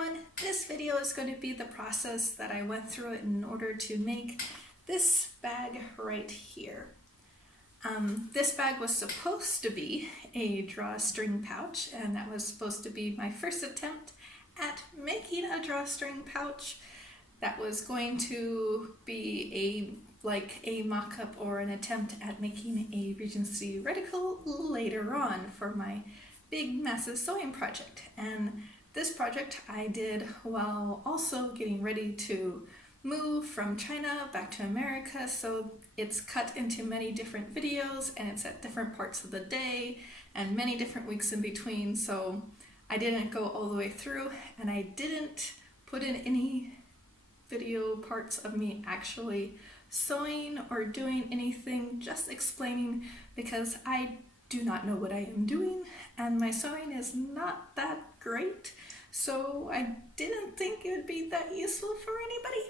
everyone, this video is going to be the process that I went through in order to make this bag right here. This bag was supposed to be a drawstring pouch, and that was supposed to be my first attempt at making a drawstring pouch. That was going to be a mock-up or an attempt at making a Regency reticle later on for my big massive sewing project. And this project I did while also getting ready to move from China back to America, so it's cut into many different videos and it's at different parts of the day and many different weeks in between, so I didn't go all the way through, and I didn't put in any video parts of me actually sewing or doing anything, just explaining, because I do not know what I am doing and my sewing is not that great, so I didn't think it would be that useful for anybody.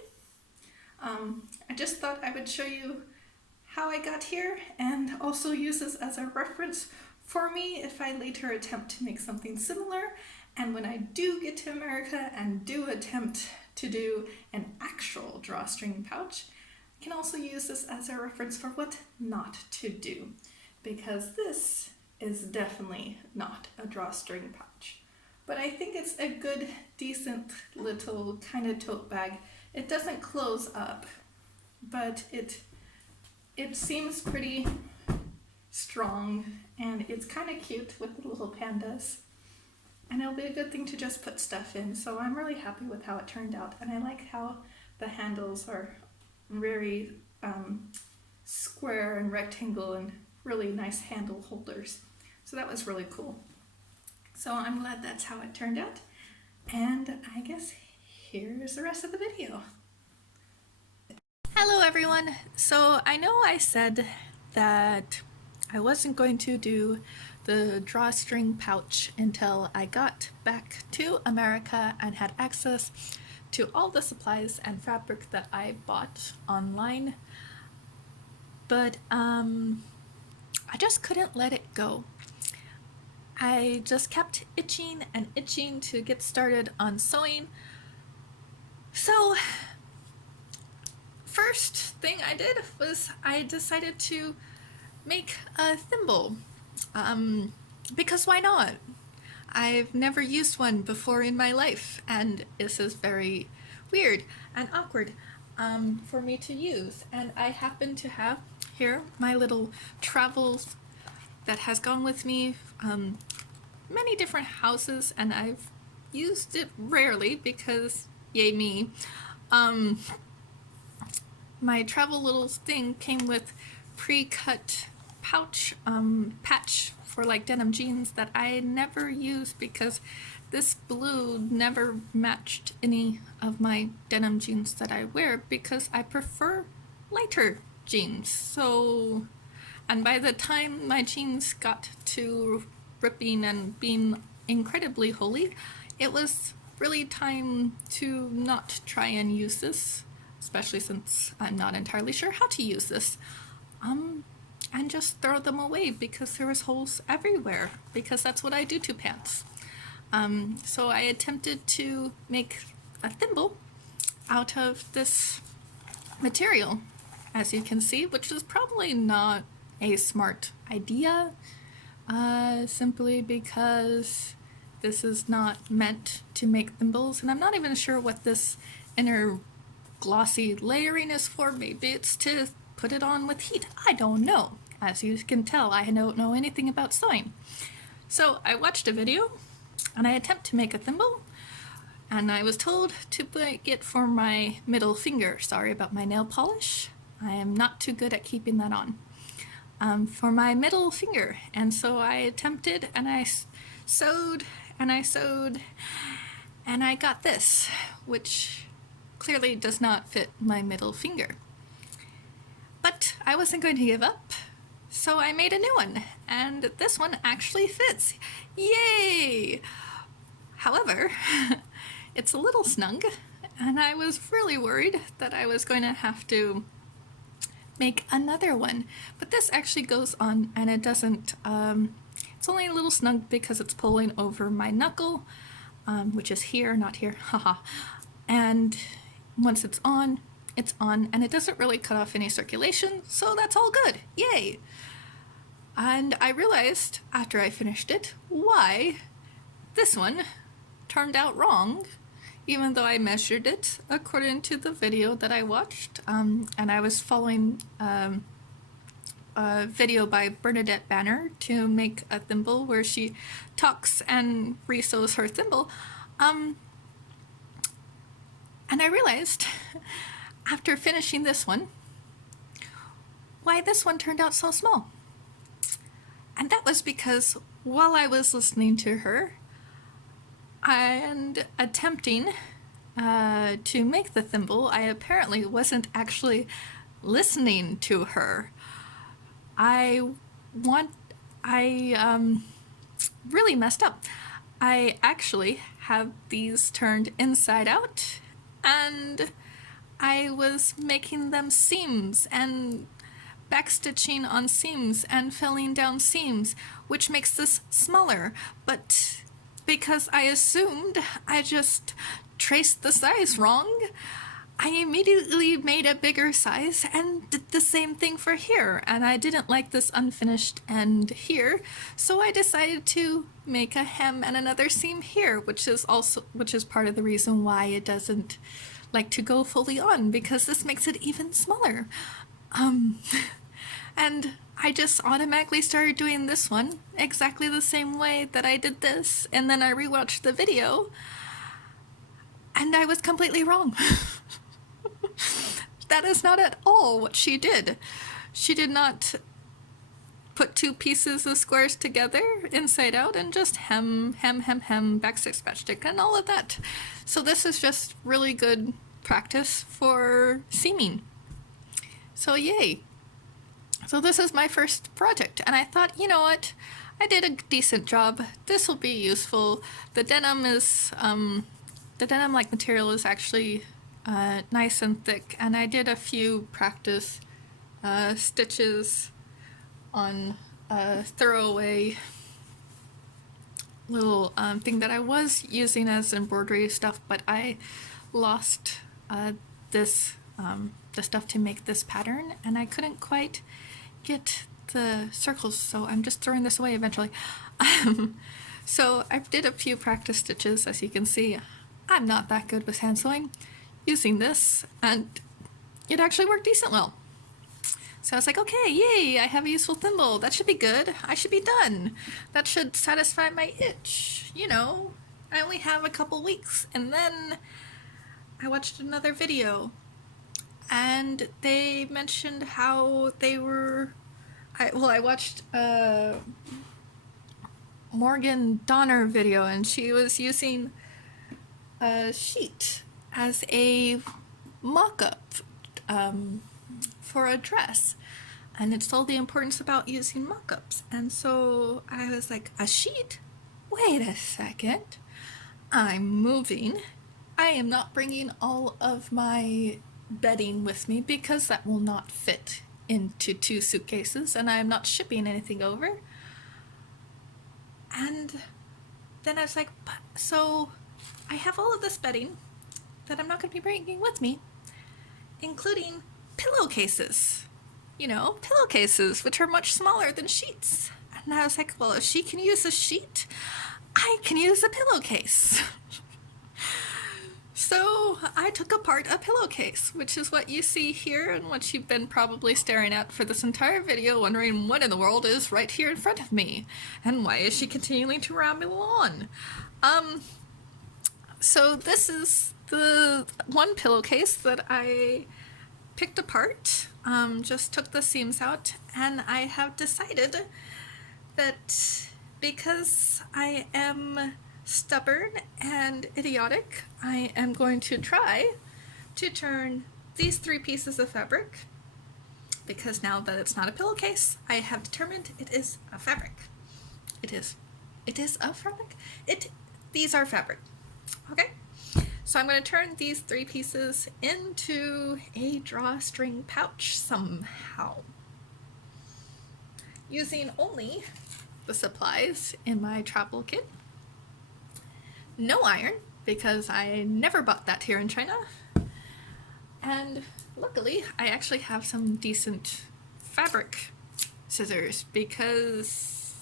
I just thought I would show you how I got here and also use this as a reference for me if I later attempt to make something similar, and when I do get to America and do attempt to do an actual drawstring pouch, I can also use this as a reference for what not to do, because this is definitely not a drawstring pouch. But I think it's a good, decent little kind of tote bag. It doesn't close up, but it seems pretty strong, and it's kind of cute with the little pandas. And it'll be a good thing to just put stuff in, so I'm really happy with how it turned out. And I like how the handles are very square and rectangle and really nice handle holders. So that was really cool. So I'm glad that's how it turned out. And I guess here's the rest of the video. Hello everyone. So I know I said that I wasn't going to do the drawstring pouch until I got back to America and had access to all the supplies and fabric that I bought online, but I just couldn't let it go. I just kept itching and itching to get started on sewing. So first thing I did was I decided to make a thimble, because why not? I've never used one before in my life, and this is very weird and awkward for me to use. And I happen to have here my little travels that has gone with me many different houses, and I've used it rarely because yay me. My travel little thing came with pre-cut pouch patch for like denim jeans that I never used because this blue never matched any of my denim jeans that I wear, because I prefer lighter jeans. So, and by the time my jeans got to ripping and being incredibly holey, it was really time to not try and use this, especially since I'm not entirely sure how to use this, and just throw them away because there was holes everywhere, because that's what I do to pants. So I attempted to make a thimble out of this material, as you can see, which is probably not a smart idea, simply because this is not meant to make thimbles, and I'm not even sure what this inner glossy layering is for. Maybe it's to put it on with heat. I don't know. As you can tell, I don't know anything about sewing. So I watched a video and I attempt to make a thimble, and I was told to make it for my middle finger. Sorry about my nail polish. I am not too good at keeping that on. For my middle finger, and so I attempted, and I sewed and I sewed, and I got this, which clearly does not fit my middle finger. But I wasn't going to give up, so I made a new one, and this one actually fits. Yay! However, it's a little snug, and I was really worried that I was going to have to make another one, but this actually goes on, and it doesn't, it's only a little snug because it's pulling over my knuckle, which is here, not here, haha. And once it's on, and it doesn't really cut off any circulation, so that's all good, yay! And I realized, after I finished it, why this one turned out wrong, even though I measured it according to the video that I watched, and I was following a video by Bernadette Banner to make a thimble where she talks and resews her thimble. And I realized, after finishing this one, why this one turned out so small. And that was because while I was listening to her and attempting to make the thimble, I apparently wasn't actually listening to her. I really messed up. I actually have these turned inside out, and I was making them seams and backstitching on seams and filling down seams, which makes this smaller. But because I assumed I just traced the size wrong, I immediately made a bigger size and did the same thing for here, and I didn't like this unfinished end here, so I decided to make a hem and another seam here, which is part of the reason why it doesn't like to go fully on, because this makes it even smaller. And I just automatically started doing this one exactly the same way that I did this, and then I rewatched the video, and I was completely wrong. That is not at all what she did. She did not put two pieces of squares together inside out and just hem, backstitch, backstitch, and all of that. So this is just really good practice for seaming. So yay. So this is my first project, and I thought, you know what? I did a decent job. This will be useful. The denim is, the denim-like material is actually nice and thick, and I did a few practice stitches on a throwaway little thing that I was using as embroidery stuff, but I lost the stuff to make this pattern, and I couldn't quite get the circles, so I'm just throwing this away eventually. So I did a few practice stitches. As you can see, I'm not that good with hand sewing using this, and it actually worked decent well. So I was like, okay, yay, I have a useful thimble. That should be good. I should be done. That should satisfy my itch. You know, I only have a couple weeks. And then I watched another video, and they mentioned how they were, I watched a Morgan Donner video, and she was using a sheet as a mock-up for a dress, and it's all the importance about using mock-ups. And so I was like, a sheet? Wait a second, I'm moving. I am not bringing all of my bedding with me because that will not fit into 2 suitcases, and I am not shipping anything over. And then I was like, so I have all of this bedding that I'm not going to be bringing with me, including pillowcases. You know, pillowcases, which are much smaller than sheets. And I was like, well, if she can use a sheet, I can use a pillowcase. So I took apart a pillowcase, which is what you see here and what you've been probably staring at for this entire video, wondering what in the world is right here in front of me, and why is she continuing to ramble on. So this is the one pillowcase that I picked apart, just took the seams out, and I have decided that because I am stubborn and idiotic, I am going to try to turn these 3 pieces of fabric, because now that it's not a pillowcase, I have determined it is a fabric. It is a fabric? These are fabric. Okay? So I'm going to turn these 3 pieces into a drawstring pouch somehow, using only the supplies in my travel kit. no iron because I never bought that here in China. And luckily, I actually have some decent fabric scissors because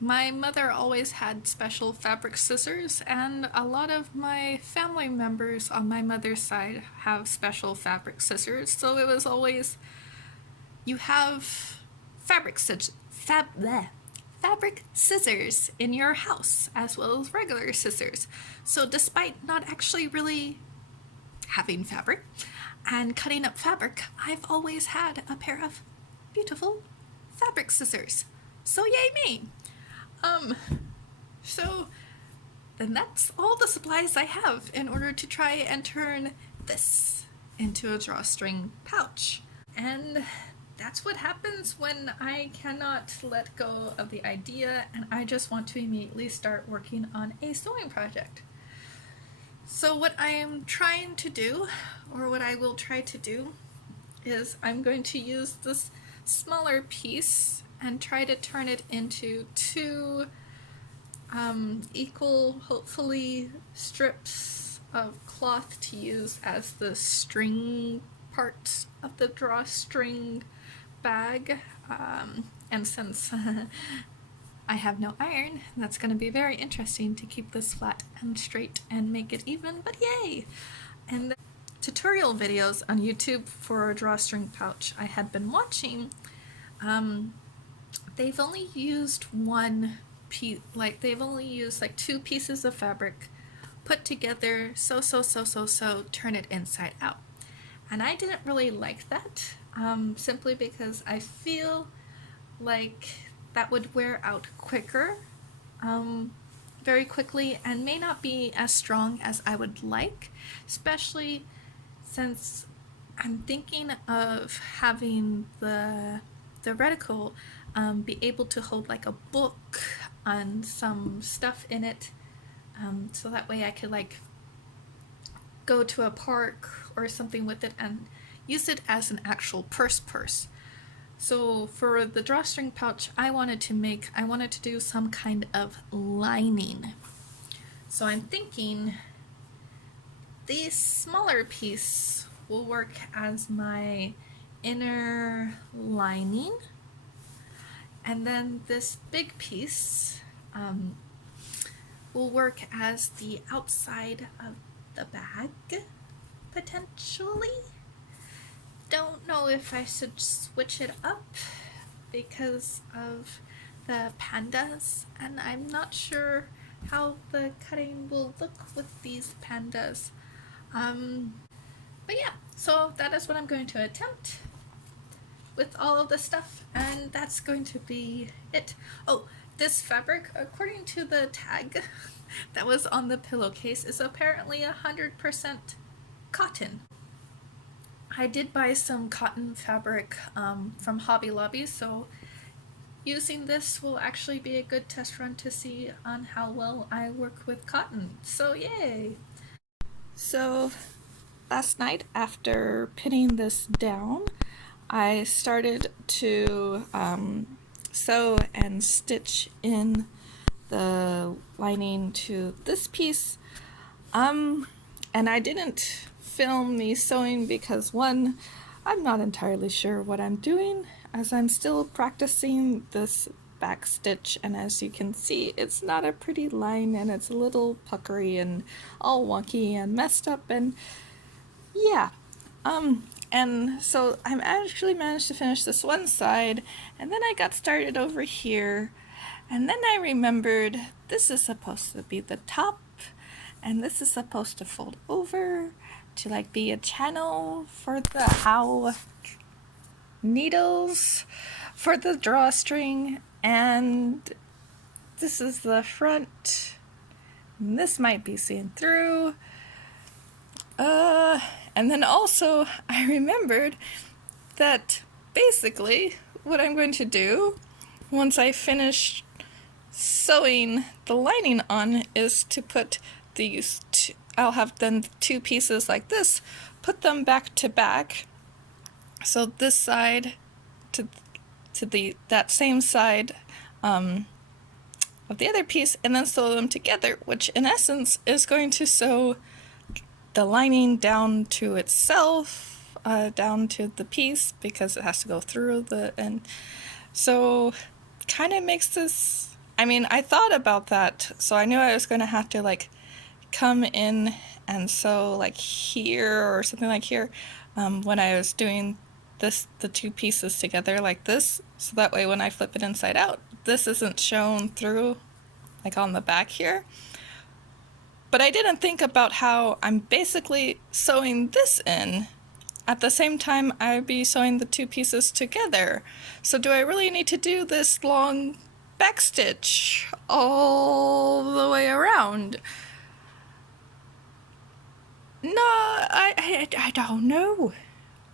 my mother always had special fabric scissors, and a lot of my family members on my mother's side have special fabric scissors, so it was always, you have fabric scissors in your house as well as regular scissors. So despite not actually really having fabric and cutting up fabric, I've always had a pair of beautiful fabric scissors. So yay me! So then that's all the supplies I have in order to try and turn this into a drawstring pouch. And that's what happens when I cannot let go of the idea and I just want to immediately start working on a sewing project. So what I am trying to do, or what I will try to do, is I'm going to use this smaller piece and try to turn it into two equal, hopefully, strips of cloth to use as the string parts of the drawstring bag. And since I have no iron, that's going to be very interesting to keep this flat and straight and make it even, but yay! And the tutorial videos on YouTube for a drawstring pouch I had been watching, they've only used one piece, they've only used like two pieces of fabric put together, so, turn it inside out. And I didn't really like that, simply because I feel like that would wear out quicker, very quickly, and may not be as strong as I would like, especially since I'm thinking of having the reticle be able to hold like a book and some stuff in it, so that way I could like go to a park or something with it and use it as an actual purse. So for the drawstring pouch I wanted to do some kind of lining. So I'm thinking this smaller piece will work as my inner lining, and then this big piece will work as the outside of the bag, potentially. Don't know if I should switch it up because of the pandas, and I'm not sure how the cutting will look with these pandas. But yeah, so that is what I'm going to attempt with all of the stuff, and that's going to be it. Oh, this fabric, according to the tag that was on the pillowcase, is apparently 100% cotton. I did buy some cotton fabric from Hobby Lobby, so using this will actually be a good test run to see on how well I work with cotton. So yay! So last night, after pinning this down, I started to sew and stitch in the lining to this piece, and I didn't film me sewing because, one, I'm not entirely sure what I'm doing, as I'm still practicing this back stitch, and as you can see, it's not a pretty line, and it's a little puckery and all wonky and messed up, and yeah. And so I actually managed to finish this one side, and then I got started over here, and then I remembered this is supposed to be the top, and this is supposed to fold over to like be a channel for the how needles for the drawstring, and this is the front, and this might be seen through. And then also I remembered that basically what I'm going to do once I finish sewing the lining on is to put these two, I'll have then two pieces like this, put them back to back, so this side to that same side of of the other piece and then sew them together, which in essence is going to sew the lining down to itself, down to the piece, because it has to go through the end. So kind of makes this, I mean, I thought about that, so I knew I was going to have to like come in and sew like here or something like here when I was doing this, the two pieces together like this, so that way when I flip it inside out, this isn't shown through like on the back here. But I didn't think about how I'm basically sewing this in at the same time I'd be sewing the two pieces together. So do I really need to do this long back stitch all the way around? No, I don't know.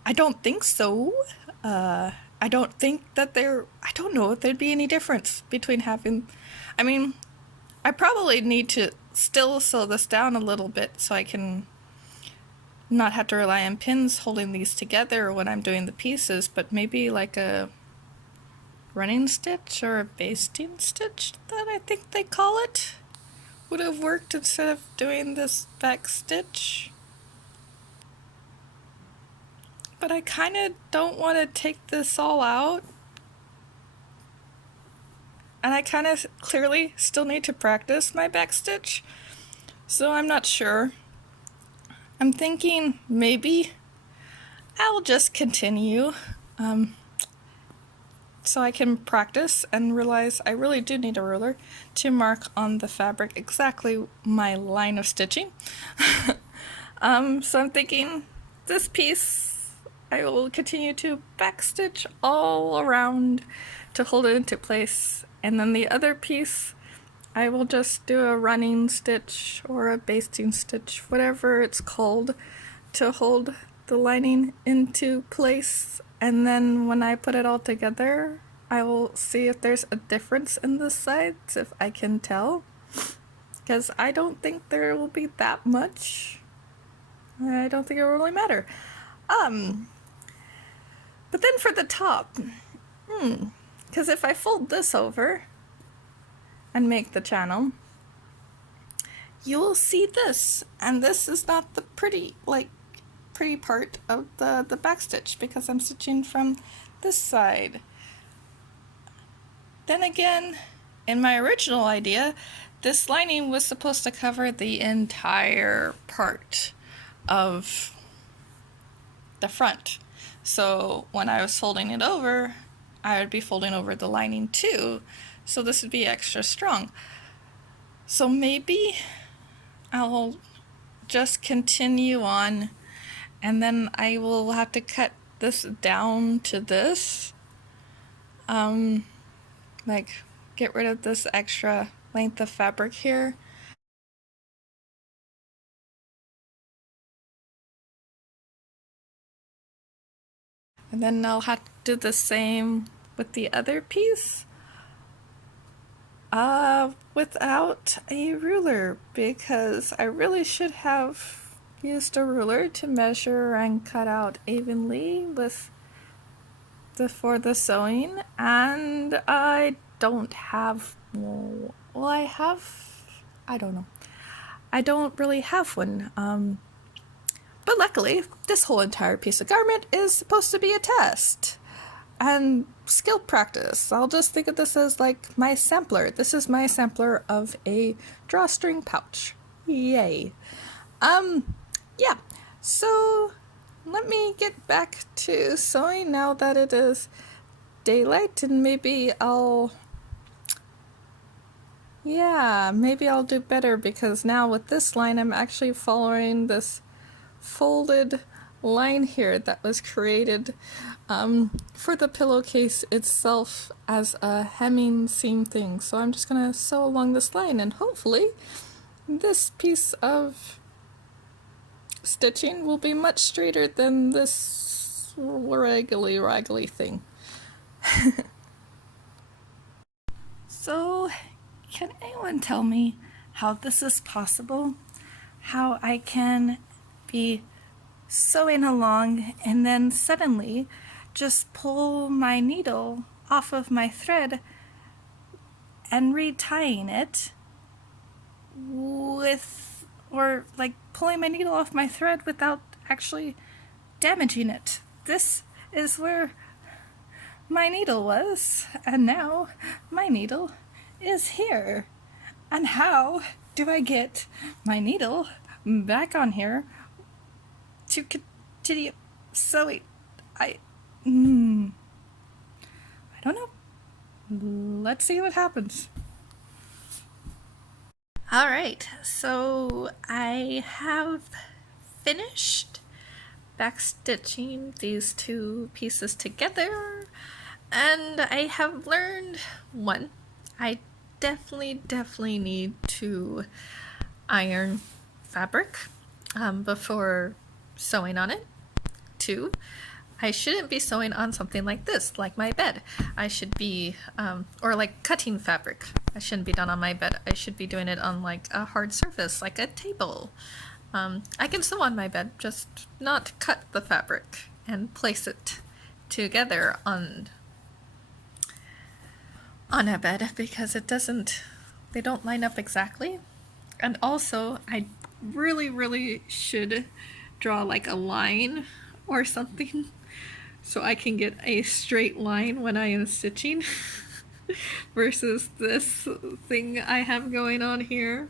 I don't think so. I don't think that I don't know if there'd be any difference between having, I mean, I probably need to still sew this down a little bit so I can not have to rely on pins holding these together when I'm doing the pieces, but maybe like a running stitch or a basting stitch that I think they call it would have worked instead of doing this back stitch. But I kind of don't want to take this all out. And I kind of clearly still need to practice my back stitch. So I'm not sure. I'm thinking maybe I'll just continue so I can practice and realize I really do need a ruler to mark on the fabric exactly my line of stitching. So I'm thinking this piece I will continue to backstitch all around to hold it into place, and then the other piece I will just do a running stitch or a basting stitch, whatever it's called, to hold the lining into place. And then when I put it all together, I will see if there's a difference in the sides, if I can tell, because I don't think there will be that much. I don't think it will really matter. But then for the top, because if I fold this over and make the channel, you will see this, and this is not the pretty part of the back stitch because I'm stitching from this side. Then again, in my original idea, this lining was supposed to cover the entire part of the front. So when I was folding it over, I would be folding over the lining too, so this would be extra strong. So maybe I'll just continue on, and then I will have to cut this down to this. Like get rid of this extra length of fabric here. And then I'll have to do the same with the other piece. Without a ruler, because I really should have used a ruler to measure and cut out evenly for the sewing, and I don't have, well, I don't know. I don't really have one. But luckily, this whole entire piece of garment is supposed to be a test and skill practice. I'll just think of this as like my sampler. This is my sampler of a drawstring pouch. Yay. Yeah. So let me get back to sewing now that it is daylight, and maybe I'll do better, because now with this line I'm actually following this folded line here that was created for the pillowcase itself as a hemming seam thing. So I'm just gonna sew along this line, and hopefully this piece of stitching will be much straighter than this raggly thing. So can anyone tell me how this is possible? How I can be sewing along and then suddenly just pull my needle off of my thread and retying it with, or like pulling my needle off my thread without actually damaging it. This is where my needle was, and now my needle is here. And how do I get my needle back on here to continue sewing? I don't know. Let's see what happens. Alright, so I have finished backstitching these two pieces together, and I have learned, one, I definitely need to iron fabric before sewing on it. Two, I shouldn't be sewing on something like this, like my bed. I should be, or like cutting fabric. I shouldn't be done on my bed. I should be doing it on like a hard surface, like a table. I can sew on my bed, just not cut the fabric and place it together on a bed, because they don't line up exactly. And also, I really should draw like a line or something so I can get a straight line when I am stitching versus this thing I have going on here.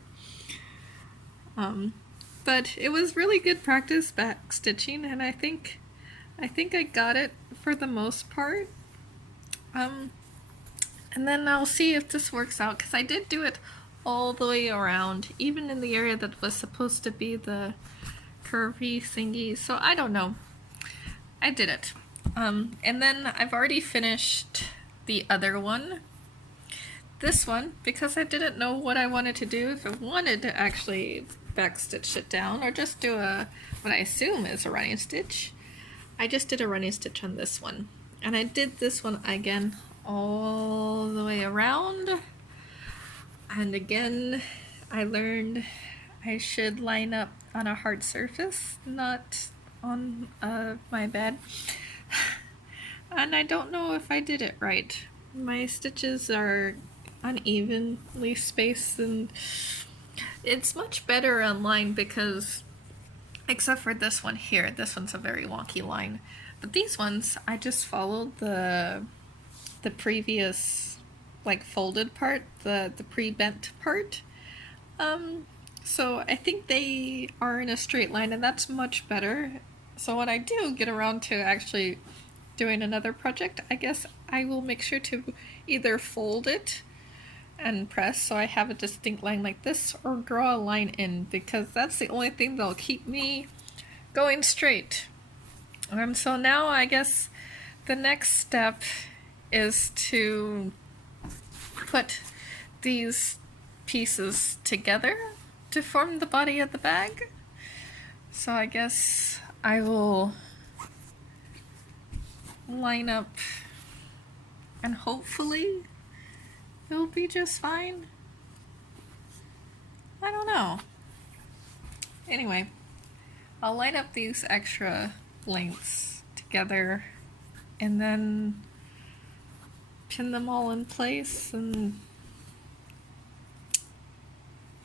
But it was really good practice back stitching, and I think I got it for the most part. And then I'll see if this works out, because I did do it all the way around, even in the area that was supposed to be the curvy thingy, so I don't know. I did it. And then I've already finished the other one. This one, because I didn't know what I wanted to do, if I wanted to actually backstitch it down or just do what I assume is a running stitch. I just did a running stitch on this one. And I did this one again all the way around. And again, I learned I should line up on a hard surface, not on my bed. And I don't know if I did it right. My stitches are unevenly spaced, and it's much better online because, except for this one here, this one's a very wonky line. But these ones, I just followed the previous like folded part, the pre-bent part. So I think they are in a straight line, and that's much better. So when I do get around to actually doing another project, I guess I will make sure to either fold it and press so I have a distinct line like this, or draw a line in, because that's the only thing that'll keep me going straight. So now I guess the next step is to put these pieces together to form the body of the bag. So I guess I will line up and hopefully it'll be just fine. I don't know. Anyway, I'll line up these extra lengths together and then pin them all in place and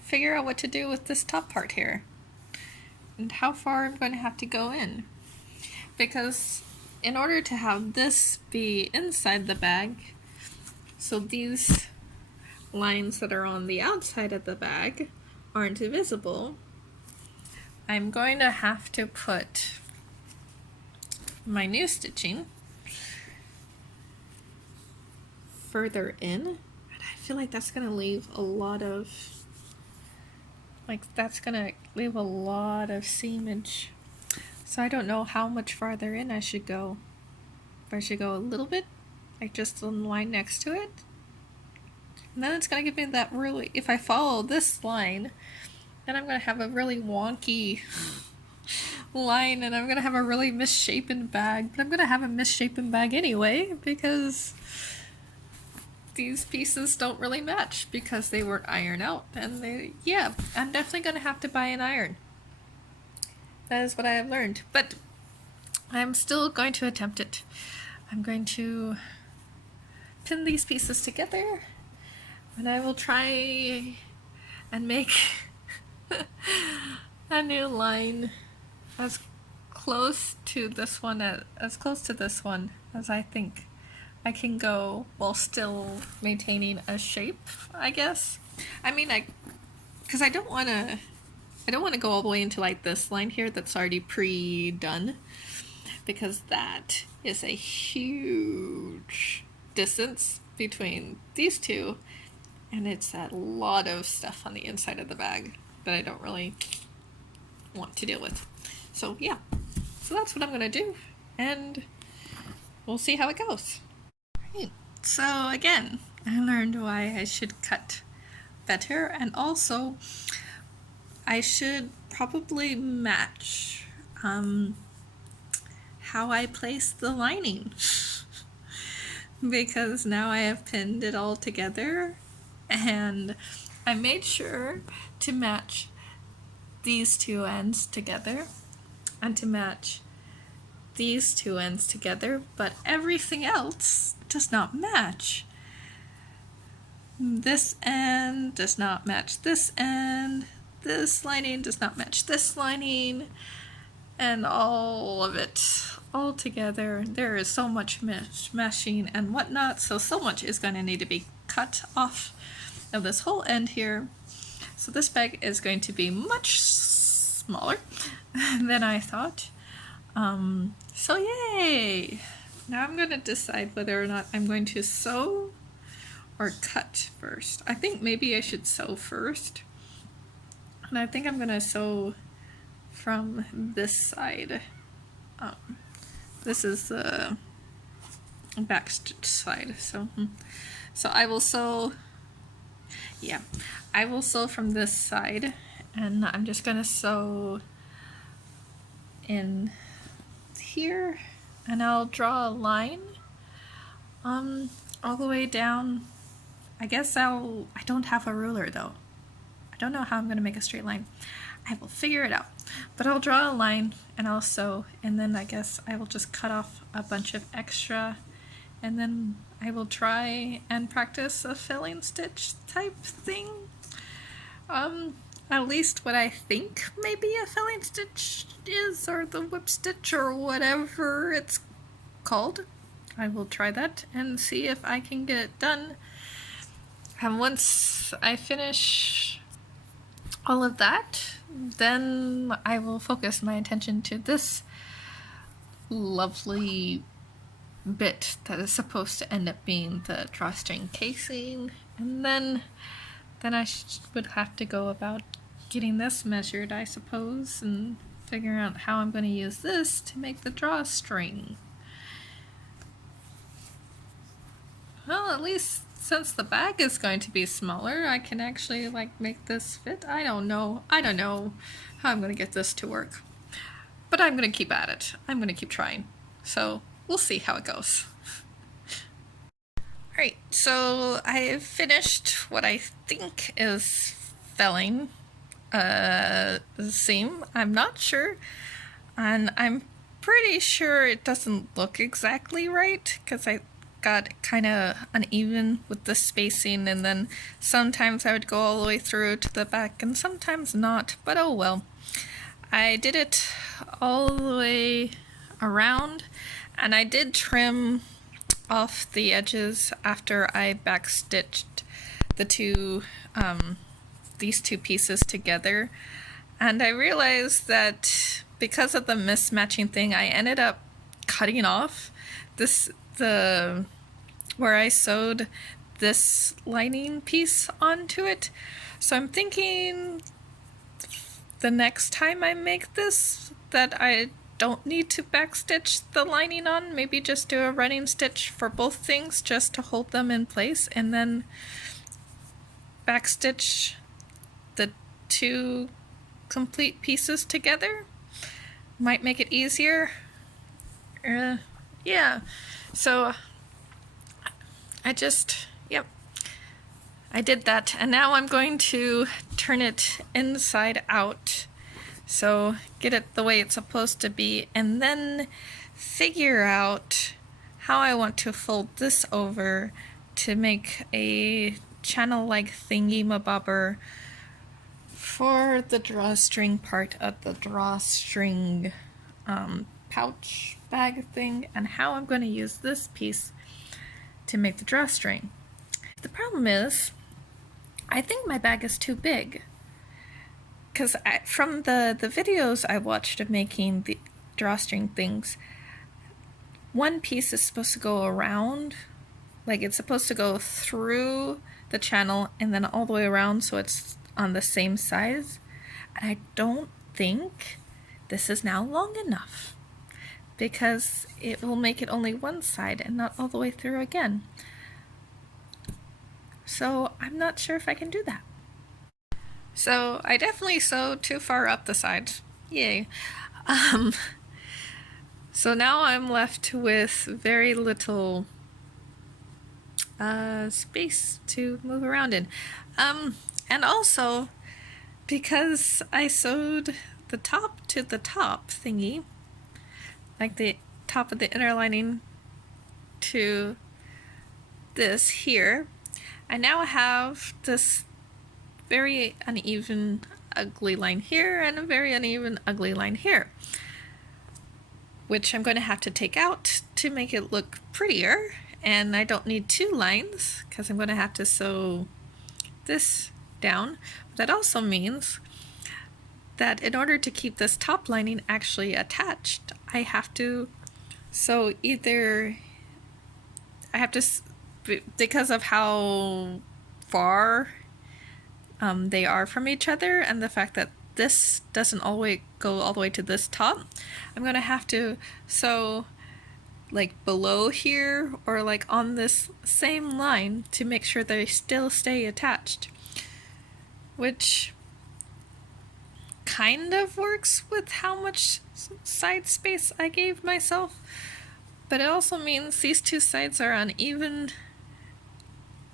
figure out what to do with this top part here and how far I'm going to have to go in, because in order to have this be inside the bag, so these lines that are on the outside of the bag aren't visible, I'm going to have to put my new stitching further in, and I feel like that's going to leave a lot of seamage. So I don't know how much farther in I should go. If I should go a little bit, like just on the line next to it. And then it's going to give me that really, if I follow this line, then I'm going to have a really wonky line, and I'm going to have a really misshapen bag. But I'm going to have a misshapen bag anyway, because these pieces don't really match because they weren't ironed out. And yeah, I'm definitely going to have to buy an iron. That is what I have learned. But I'm still going to attempt it. I'm going to pin these pieces together, And I will try and make a new line as close to this one as I think I can go while still maintaining a shape, I guess. I mean, because I don't want to go all the way into like this line here that's already pre-done, because that is a huge distance between these two, and it's a lot of stuff on the inside of the bag that I don't really want to deal with. So yeah, so that's what I'm gonna do, and we'll see how it goes. Right. So again, I learned why I should cut better, and also I should probably match how I place the lining because now I have pinned it all together, and I made sure to match these two ends together and to match these two ends together, but everything else does not match. This end does not match this end, this lining does not match this lining, and all of it all together. There is so much meshing and whatnot, so much is going to need to be cut off of this whole end here. So this bag is going to be much smaller than I thought. So yay! Now I'm going to decide whether or not I'm going to sew or cut first. I think maybe I should sew first. And I think I'm going to sew from this side. This is the back stitch side. So I will sew, yeah, I will sew from this side, and I'm just going to sew in here, and I'll draw a line all the way down. I guess I don't have a ruler though. I don't know how I'm going to make a straight line. I will figure it out. But I'll draw a line and I'll sew, and then I guess I will just cut off a bunch of extra, and then I will try and practice a filling stitch type thing. At least what I think maybe a filling stitch is, or the whip stitch, or whatever it's called. I will try that and see if I can get it done. And once I finish all of that, then I will focus my attention to this lovely bit that is supposed to end up being the drawstring casing, and then I would have to go about getting this measured, I suppose, and figuring out how I'm going to use this to make the drawstring. Well, at least since the bag is going to be smaller, I can actually like make this fit. I don't know how I'm going to get this to work, but I'm going to keep at it. I'm going to keep trying. So we'll see how it goes. Alright, so I've finished what I think is felling the seam. I'm not sure, and I'm pretty sure it doesn't look exactly right because I got kind of uneven with the spacing, and then sometimes I would go all the way through to the back and sometimes not, but oh well. I did it all the way around, and I did trim off the edges after I backstitched the two these two pieces together, and I realized that because of the mismatching thing, I ended up cutting off where I sewed this lining piece onto it. So I'm thinking the next time I make this that I don't need to backstitch the lining on, maybe just do a running stitch for both things just to hold them in place, and then backstitch the two complete pieces together. Might make it easier. Yeah, so I did that, and now I'm going to turn it inside out, so get it the way it's supposed to be, and then figure out how I want to fold this over to make a channel-like thingy-mabobber for the drawstring part of the drawstring pouch bag thing, and how I'm going to use this piece to make the drawstring. The problem is, I think my bag is too big. Because from the videos I watched of making the drawstring things, one piece is supposed to go around, like it's supposed to go through the channel and then all the way around so it's on the same size. And I don't think this is now long enough, because it will make it only one side and not all the way through again. So I'm not sure if I can do that. So I definitely sewed too far up the sides. Yay. So now I'm left with very little space to move around in. And also, because I sewed the top to the top thingy, like the top of the inner lining to this here, I now have this very uneven ugly line here and a very uneven ugly line here, which I'm going to have to take out to make it look prettier. And I don't need two lines because I'm going to have to sew this down. But that also means that in order to keep this top lining actually attached, I have to sew either, I have to, because of how far they are from each other and the fact that this doesn't always go all the way to this top, I'm going to have to sew like below here or like on this same line to make sure they still stay attached, which kind of works with how much side space I gave myself, but it also means these two sides are uneven,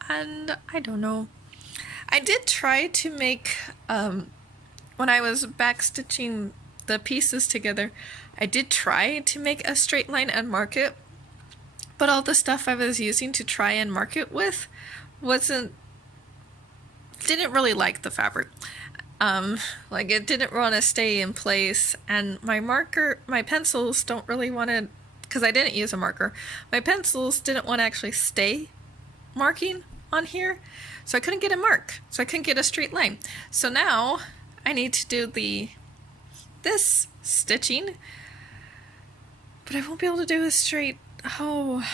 and I don't know. I did try to make, when I was backstitching the pieces together, I did try to make a straight line and mark it, but all the stuff I was using to try and mark it with didn't really like the fabric. Like it didn't want to stay in place, and my pencils don't really want to, because I didn't use a marker, my pencils didn't want to actually stay marking on here, so I couldn't get a mark, so I couldn't get a straight line. So now I need to do this stitching, but I won't be able to do a straight, I'm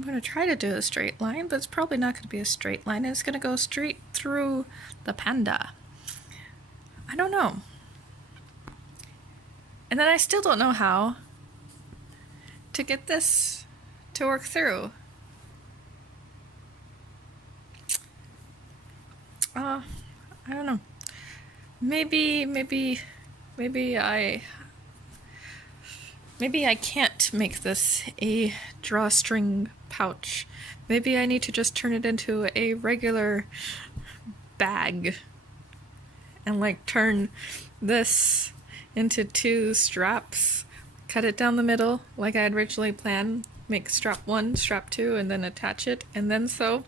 going to try to do a straight line, but it's probably not going to be a straight line, and it's going to go straight through the panda. I don't know. And then I still don't know how to get this to work through. I don't know. Maybe I can't make this a drawstring pouch. Maybe I need to just turn it into a regular bag and like turn this into two straps, cut it down the middle like I had originally planned, make strap 1, strap 2, and then attach it and then sew.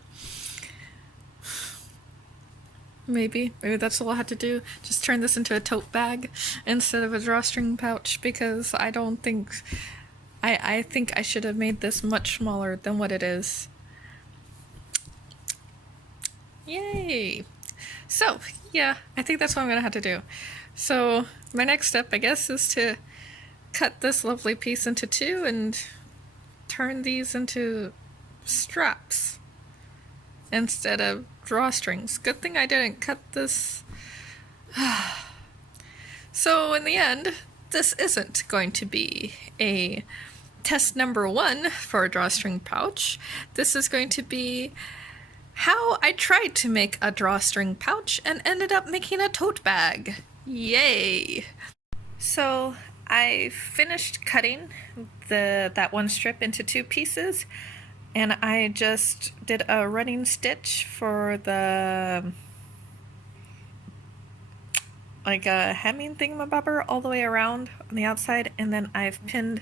Maybe that's all I have to do. Just turn this into a tote bag instead of a drawstring pouch, because I don't think, I think I should have made this much smaller than what it is. Yay! So, yeah, I think that's what I'm gonna have to do. So, my next step, I guess, is to cut this lovely piece into 2 and turn these into straps instead of drawstrings. Good thing I didn't cut this. So in the end, this isn't going to be a test number 1 for a drawstring pouch. This is going to be how I tried to make a drawstring pouch and ended up making a tote bag. Yay! So I finished cutting that one strip into 2 pieces, and I just did a running stitch for the, like a hemming thingamabobber all the way around on the outside, and then I've pinned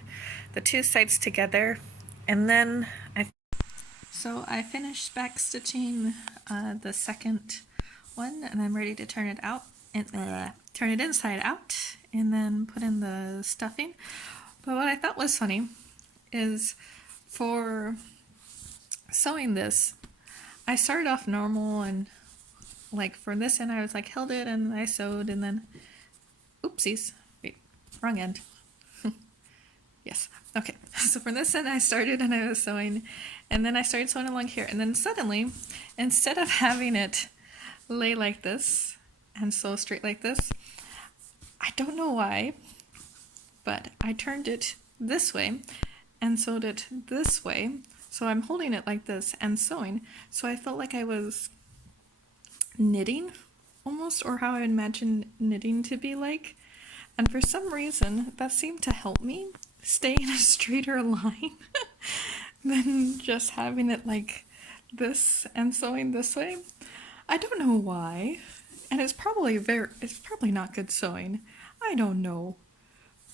the 2 sides together, and then So I finished back stitching the second one, and I'm ready to turn it out and turn it inside out and then put in the stuffing. But what I thought was funny is for sewing this, I started off normal, and like for this end I was like held it and I sewed, and then oopsies, wait, wrong end. Yes, okay, so from this end I started and I was sewing, and then I started sewing along here, and then suddenly, instead of having it lay like this and sew straight like this, I don't know why, but I turned it this way and sewed it this way. So I'm holding it like this and sewing, so I felt like I was knitting almost, or how I imagine knitting to be like. And for some reason that seemed to help me stay in a straighter line than just having it like this and sewing this way. I don't know why, and it's probably not good sewing. I don't know,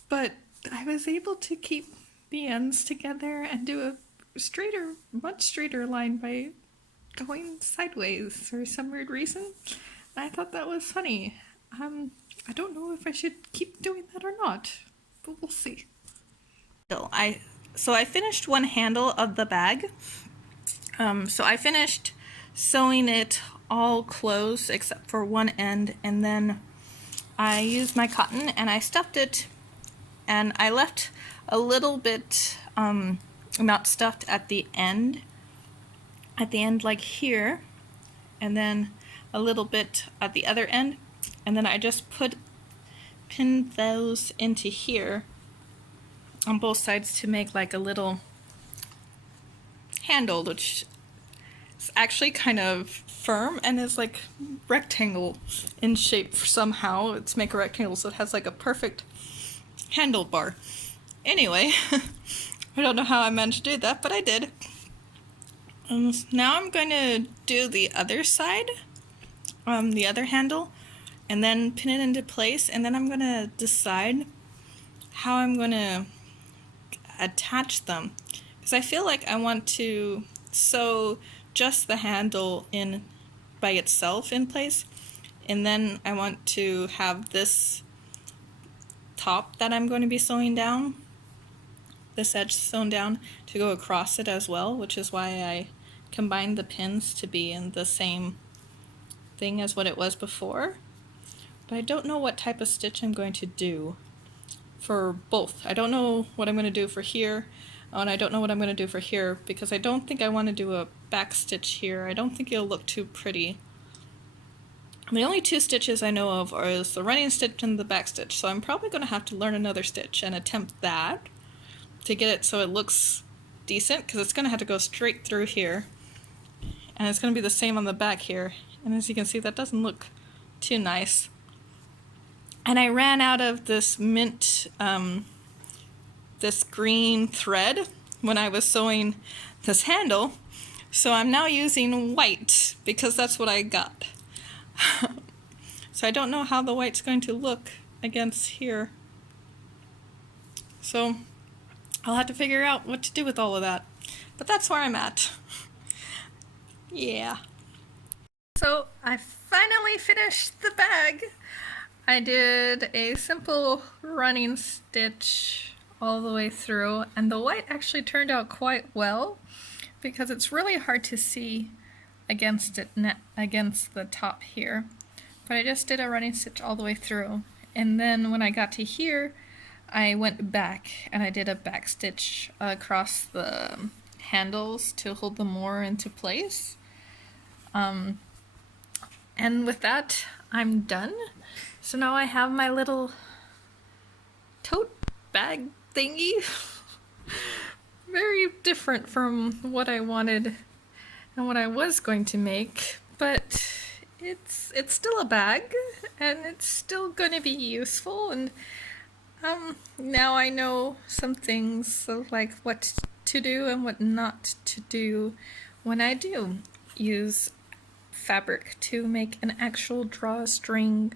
but I was able to keep the ends together and do a much straighter line by going sideways for some weird reason. I thought that was funny. I don't know if I should keep doing that or not, but we'll see. So I finished one handle of the bag. So I finished sewing it all closed except for one end, and then I used my cotton and I stuffed it, and I left a little bit not stuffed at the end like here, and then a little bit at the other end, and then I just pinned those into here on both sides to make like a little handle, which is actually kind of firm and is like rectangle in shape somehow. It's make a rectangle so it has like a perfect handlebar. Anyway, I don't know how I managed to do that, but I did. Now I'm going to do the other side, the other handle, and then pin it into place, and then I'm going to decide how I'm going to attach them, because I feel like I want to sew just the handle in by itself in place, and then I want to have this top that I'm going to be sewing down, this edge sewn down, to go across it as well, which is why I combined the pins to be in the same thing as what it was before. But I don't know what type of stitch I'm going to do for both. I don't know what I'm going to do for here, and I don't know what I'm going to do for here, because I don't think I want to do a back stitch here. I don't think it'll look too pretty. The only two stitches I know of are the running stitch and the back stitch, so I'm probably going to have to learn another stitch and attempt that to get it so it looks decent, because it's going to have to go straight through here, and it's going to be the same on the back here, and as you can see, that doesn't look too nice. And I ran out of this mint, this green thread when I was sewing this handle, so I'm now using white because that's what I got. So I don't know how the white's going to look against here, so I'll have to figure out what to do with all of that, but that's where I'm at. Yeah. So I finally finished the bag. I did a simple running stitch all the way through, and the white actually turned out quite well because it's really hard to see against the top here. But I just did a running stitch all the way through, and then when I got to here, I went back and I did a back stitch across the handles to hold them more into place. And with that, I'm done. So now I have my little tote bag thingy. Very different from what I wanted and what I was going to make, but it's still a bag and it's still going to be useful, and now I know some things of like what to do and what not to do when I do use fabric to make an actual drawstring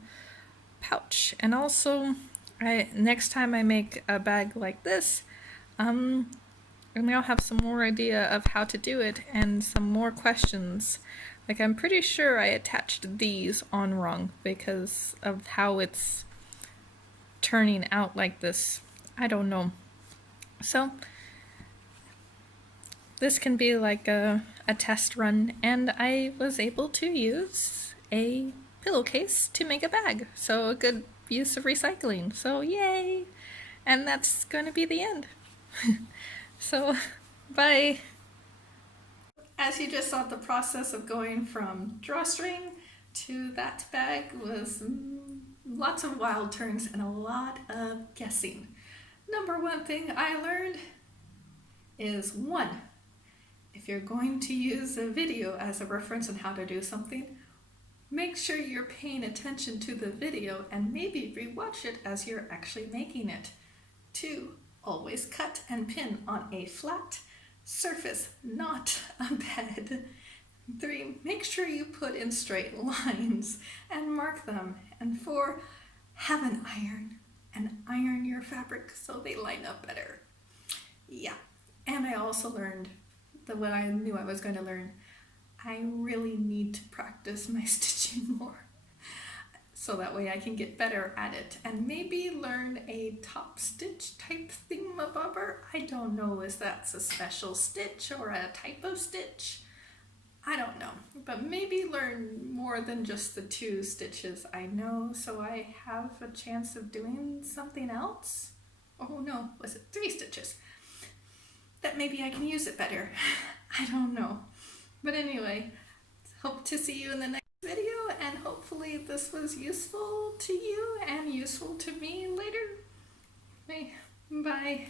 pouch. And also, next time I make a bag like this, I now have some more idea of how to do it and some more questions. Like, I'm pretty sure I attached these on wrong because of how it's turning out like this. I don't know. So this can be like a test run, and I was able to use a pillowcase to make a bag. So a good use of recycling. So yay! And that's going to be the end. So bye! As you just saw, the process of going from drawstring to that bag was lots of wild turns and a lot of guessing. Number one thing I learned is one, if you're going to use a video as a reference on how to do something, make sure you're paying attention to the video and maybe rewatch it as you're actually making it. 2, always cut and pin on a flat surface, not a bed. 3, make sure you put in straight lines and mark them. And 4, have an iron and iron your fabric so they line up better. Yeah, and I also learned what I knew I was going to learn. I really need to practice my stitching more so that way I can get better at it and maybe learn a top stitch type thingamabobber. I don't know if that's a special stitch or a type of stitch. I don't know, but maybe learn more than just the 2 stitches I know so I have a chance of doing something else. Oh no, was it 3 stitches? That maybe I can use it better. I don't know. But anyway, hope to see you in the next video, and hopefully this was useful to you and useful to me later. Bye.